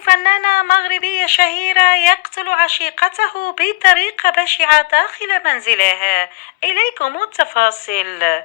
ابن فنانة مغربية شهيرة يقتل عشيقته بطريقة بشعة داخل منزله. إليكم التفاصيل.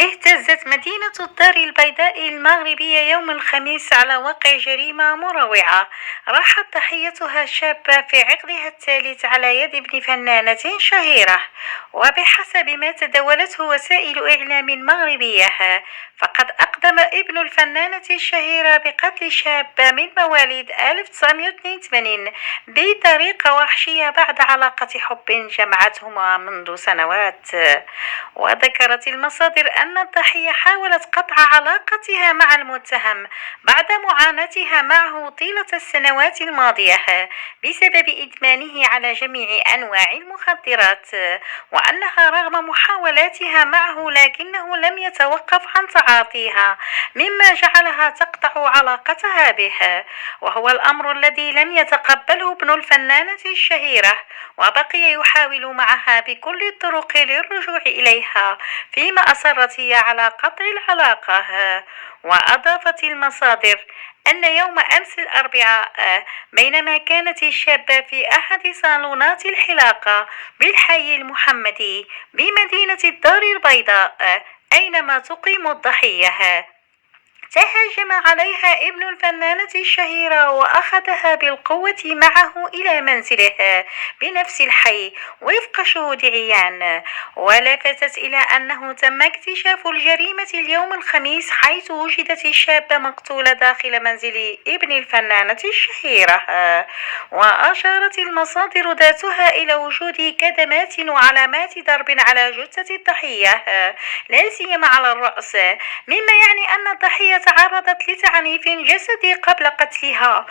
اهتزت مدينة الدار البيضاء المغربية يوم الخميس على وقع جريمة مروعة راحت ضحيتها شابة في عقدها الثالث على يد ابن فنانة شهيرة. وبحسب ما تداولته وسائل إعلام مغربية، فقد أقدم ابن الفنانة الشهيرة بقتل شابة من مواليد 1982 بطريقة وحشية بعد علاقة حب جمعتهما منذ سنوات. وذكرت المصادر أن الضحية حاولت قطع علاقتها مع المتهم بعد معاناتها معه طيلة السنوات الماضية بسبب إدمانه على جميع أنواع المخدرات، وأنها رغم محاولاتها معه لكنه لم يتوقف عن تعاطيها، مما جعلها تقطع علاقتها به، وهو الأمر الذي لم يتقبله ابن الفنانة الشهيرة، وبقي يحاول معها بكل الطرق للرجوع إليها، فيما أصرت هي على قطع العلاقة. وأضافت المصادر أن يوم أمس الأربعاء بينما كانت الشابة في أحد صالونات الحلاقة بالحي المحمدي بمدينة الدار البيضاء أينما تقيم الضحية، تهجم عليها ابن الفنانة الشهيرة وأخذها بالقوة معه إلى منزله بنفس الحي وفق شهود عيان. ولفتت إلى أنه تم اكتشاف الجريمة اليوم الخميس، حيث وجدت الشابة مقتولة داخل منزل ابن الفنانة الشهيرة. وأشارت المصادر ذاتها إلى وجود كدمات وعلامات ضرب على جثة الضحية، لا سيما على الرأس، مما يعني أن الضحية تعرضت لتعنيف جسدي قبل قتلها.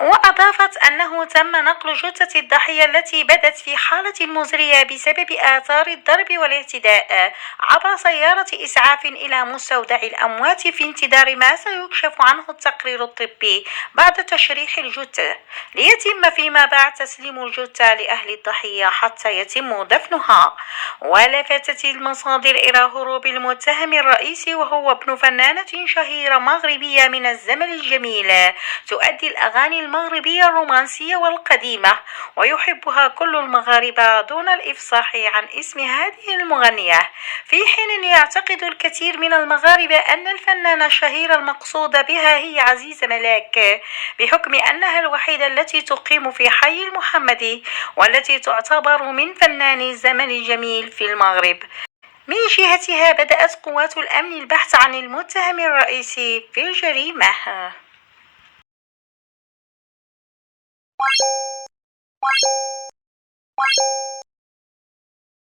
وأضافت أنه تم نقل جثة الضحية التي بدت في حالة مزرية بسبب آثار الضرب والاعتداء عبر سيارة إسعاف إلى مستودع الأموات في انتظار ما سيكشف عنه التقرير الطبي بعد تشريح الجثة، ليتم فيما بعد تسليم الجثة لأهل الضحية حتى يتم دفنها. ولفتت المصادر إلى هروب المتهم الرئيسي وهو ابن فنانة شهيرة مغربية من الزمن الجميل تؤدي الأغاني المغربية الرومانسية والقديمة، ويحبها كل المغاربة دون الإفصاح عن اسم هذه المغنية، في حين يعتقد الكثير من المغاربة أن الفنانة الشهيرة المقصودة بها هي عزيزة ملاك، بحكم أنها الوحيدة التي تقيم في حي المحمدي والتي تعتبر من فناني الزمن الجميل في المغرب. من جهتها بدأت قوات الأمن البحث عن المتهم الرئيسي في الجريمة.